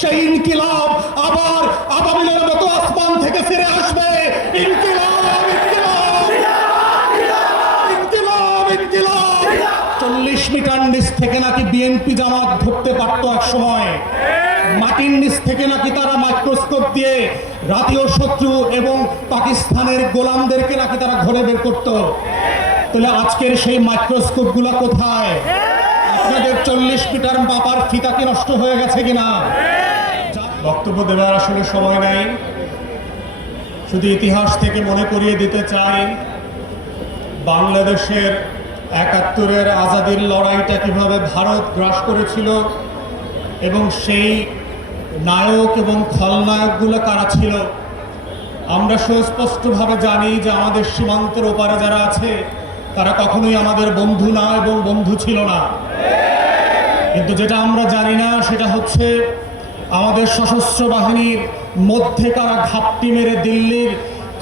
সেই ইনকিলাব আবার আবাবিলের মতো আসমান থেকে ফিরে আসবে। চল্লিশ মিটার নিচ থেকে নাকি বিএনপি সময়। মাটির নিচ থেকে নাকি তারা মাইক্রোস্কোপ দিয়ে জাতীয় শত্রু এবং পাকিস্তানের গোলামদেরকে নাকি তারা বের করতো। তাহলে আজকের সেই মাইক্রোস্কোপগুলা কোথায়? আপনাদের চল্লিশ মিটার মাপার ফিতা কি নষ্ট হয়ে গেছে কিনা? বক্তব্য দেওয়ার আসলে সময় নেই। শুধু ইতিহাস থেকে মনে করিয়ে দিতে চাই, বাংলাদেশের একাত্তরের আজাদির লড়াইটা কীভাবে ভারত গ্রাস করেছিল এবং সেই নায়ক এবং খলনায়কগুলো কারা ছিল, আমরা সুস্পষ্টভাবে জানি যে আমাদের সীমান্তের ওপারে যারা আছে, তারা কখনোই আমাদের বন্ধু না এবং বন্ধু ছিল না। কিন্তু যেটা আমরা জানি না, সেটা হচ্ছে আমাদের সশস্ত্র বাহিনীর মধ্যে কারা ঘাপটি মেরে দিল্লির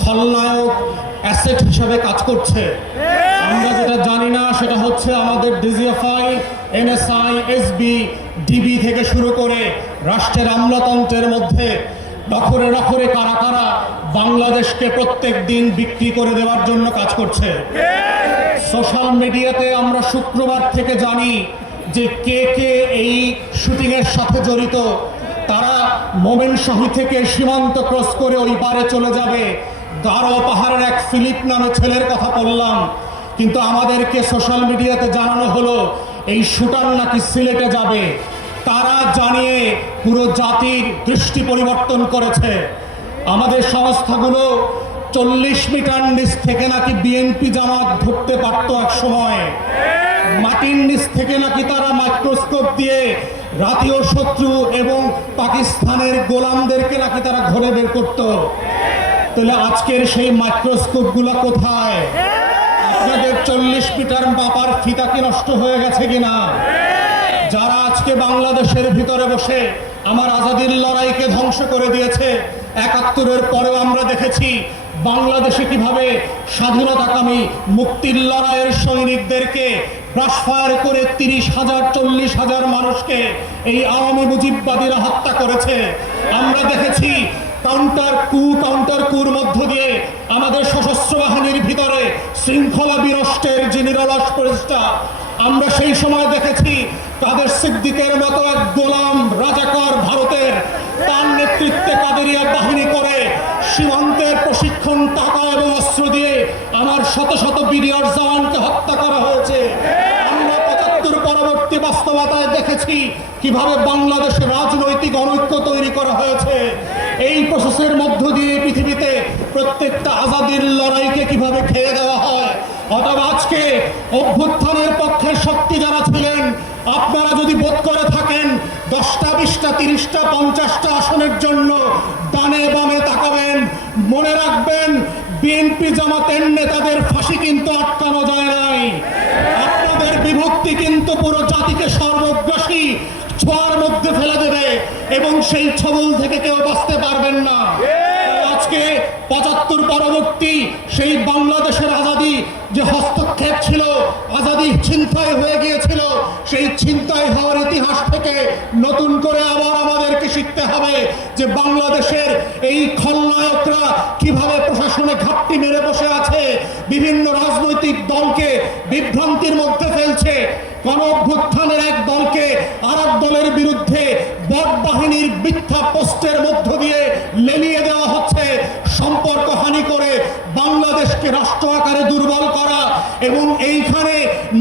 খলনায়ক অ্যাসেট হিসাবে কাজ করছে? আমরা যেটা জানি না, সেটা হচ্ছে আমাদের ডিজিএফআই, এনএসআই, এসবি, ডিবি থেকে শুরু করে রাষ্ট্রের আমলাতন্ত্রের মধ্যে নখরে নখরে কারা কারা বাংলাদেশকে প্রত্যেক দিন বিক্রি করে দেওয়ার জন্য কাজ করছে। সোশ্যাল মিডিয়াতে আমরা শুক্রবার থেকে জানি যে কে কে এই শুটিংয়ের সাথে জড়িত তারা মোমেন শাহী থেকে সীমান্ত ক্রস করে ওই পারে চলে যাবে। গারো পাহাড়ের এক ফিলিপ নামে ছেলের কথা বললাম। কিন্তু আমাদেরকে সোশ্যাল মিডিয়াতে জানানো হলো, এই শুটার নাকি সিলেটে যাবে। তারা জানিয়ে পুরো জাতির দৃষ্টি পরিবর্তন করেছে। আমাদের সংস্থাগুলো চল্লিশ মিটার নিচ থেকে নাকি বিএনপি জামাত ঢুকতে পারতো এক সময়। মাটির নিচ থেকে নাকি তারা মাইক্রোস্কোপ দিয়ে রাতীয় শত্রু এবং পাকিস্তানের গোলামদেরকে নাকি তারা ঘরে বের করত? তাহলে আজকের সেই মাইক্রোস্কোপগুলা কোথায়? আপনাদের চল্লিশ মিটার মাপার ফিতা কি নষ্ট হয়ে গেছে কিনা? যারা আজকে বাংলাদেশের ভিতরে বসে আমার আজাদির লড়াইকে ধ্বংস করে দিয়েছে, একাত্তরের পরেও আমরা দেখেছি বাংলাদেশে কীভাবে স্বাধীনতাকামী মুক্তির লড়াইয়ের সৈনিকদেরকে ব্রাশফায়ার করে তিরিশ হাজার, চল্লিশ হাজার মানুষকে এই আওয়ামী মুজিববাদীরা হত্যা করেছে। আমরা দেখেছি কু কুর মধ্য দিয়ে আমাদের সশস্ত্র বাহিনীর ভিতরে শৃঙ্খলা আমরা সেই সময় দেখেছি তাদের সিদ্দিকের মতো এক গোলাম রাজাকর ভারতের তার নেতৃত্বে কাদেরিয়া বাহিনী করে সীমান্তের প্রশিক্ষণ, টাকা এবং অস্ত্র দিয়ে আমার শত শত বিডিআর জওয়ানকে হত্যা করা হয়েছে। পরবর্তী বাস্তবতায় দেখেছি কীভাবে বাংলাদেশে রাজনৈতিক অনৈক্য তৈরি করা হয়েছে। এই প্রসেসের মধ্য দিয়ে পৃথিবীতে প্রত্যেকটা আজাদির লড়াইকে কীভাবে খেয়ে দেওয়া হয়, অথবা আজকে অভ্যুত্থানের পক্ষের শক্তি যারা ছিলেন, আপনারা যদি বোধ করে থাকেন, দশটা, বিশটা, তিরিশটা, পঞ্চাশটা আসনের জন্য ডানে বামে তাকাবেন, মনে রাখবেন বিএনপি জামাতের নেতাদের ফাঁসি কিন্তু আটকানো যায় নাই। আপনাদের বিভক্তি কিন্তু পুরো জাতিকে সর্বগ্রাসী ছোঁয়ার মধ্যে ফেলে দেবে এবং সেই ছবল থেকে কেউ বাঁচতে পারবেন না। আজকে পঁচাত্তর পরবর্তী সেই বাংলাদেশের আজাদি যে হস্তক্ষেপ ছিল, আজাদি ছিনতাই হয়ে গিয়েছিল, সেই ছিনতাই হওয়ার ইতিহাস থেকে নতুন করে আবার আমাদেরকে শিখতে হবে যে বাংলাদেশের এই খলনায়করা ঘাপটি মেরে বসে আছে। বিভিন্ন রাজনৈতিক দলকে বিভ্রান্তির মধ্যে ফেলছে। গণ অভ্যুত্থানের এক দলকে আর দলের বিরুদ্ধে বট বাহিনীর মিথ্যা পোস্টের মধ্য দিয়ে লেলিয়ে দেওয়া হচ্ছে। সম্পর্ক হানি করে বাংলাদেশকে রাষ্ট্র আকারে দুর্বল করা এবং এইখানে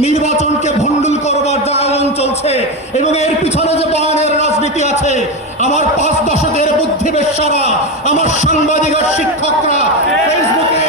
নির্বাচনকে ভণ্ডুল করবার যে চলছে এবং এর পিছনে যে আমার পাঁচ দশকের বুদ্ধিবেশারা আমার সাংবাদিকের শিক্ষকরা, ফেসবুকে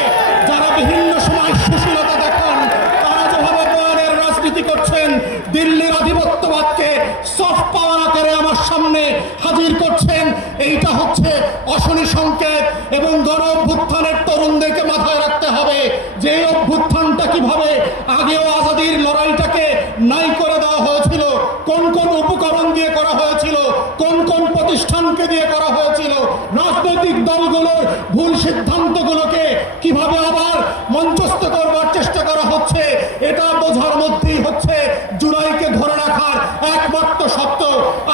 যারা বিভিন্ন সময় সুশীলতা দেখান, তারা যেভাবে বয়ানের রাজনীতি করছেন, দিল্লির আধিপত্যবাদকে সফট পাওয়ার আকারে আমার সামনে হাজির করছেন, এইটা হচ্ছে অশনি সংকেত এবং গণ অভ্যুত্থানের তরুণদেরকে মাথায় রাখতে হবে। যে অভ্যুত্থানটা কীভাবে আগেও আজাদির লড়াইটাকে নাই করে দেওয়া হয়েছিল কোন কোন উপকরণ দিয়ে করা হয়েছিল কোন কোন প্রতিষ্ঠানকে দিয়ে করা হয়েছিল। রাজনৈতিক দলগুলোর ভুল সিদ্ধান্তগুলোকে কীভাবে আবার মঞ্চস্থ করবার চেষ্টা করা হচ্ছে, এটা বোঝার মধ্যেই হচ্ছে জুলাইকে ধরে রাখার একমাত্র সত্য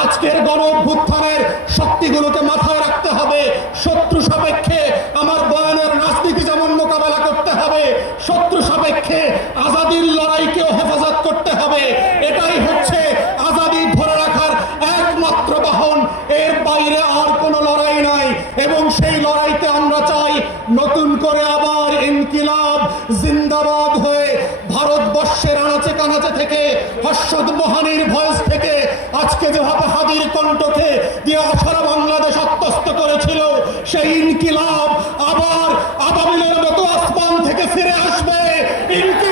আজকের গণ অভ্যুত্থানের শক্তিগুলোকে মাথায় রাখতে হবে। শত্রু সাপেক্ষে আমার বয়ানের রাজনীতি যেমন মোকাবেলা করতে হবে, শত্রু সাপেক্ষে আজাদির লড়াইকেও হেফাজত করতে হবে। নতুন করে আবার ইনকিলাব, জিন্দাবাদ হয়ে ভারতবর্ষের আনাচে কানাচে থেকে, হর্ষদ মহানির ভয়েস থেকে আজকে যেভাবে হাদির কণ্ঠকে দিয়ে অসারা বাংলাদেশ অত্যস্ত করেছিল, সেই ইনকিলাব আবার আবাবিলের মতো আসমান থেকে ফিরে আসবে। ইনকিল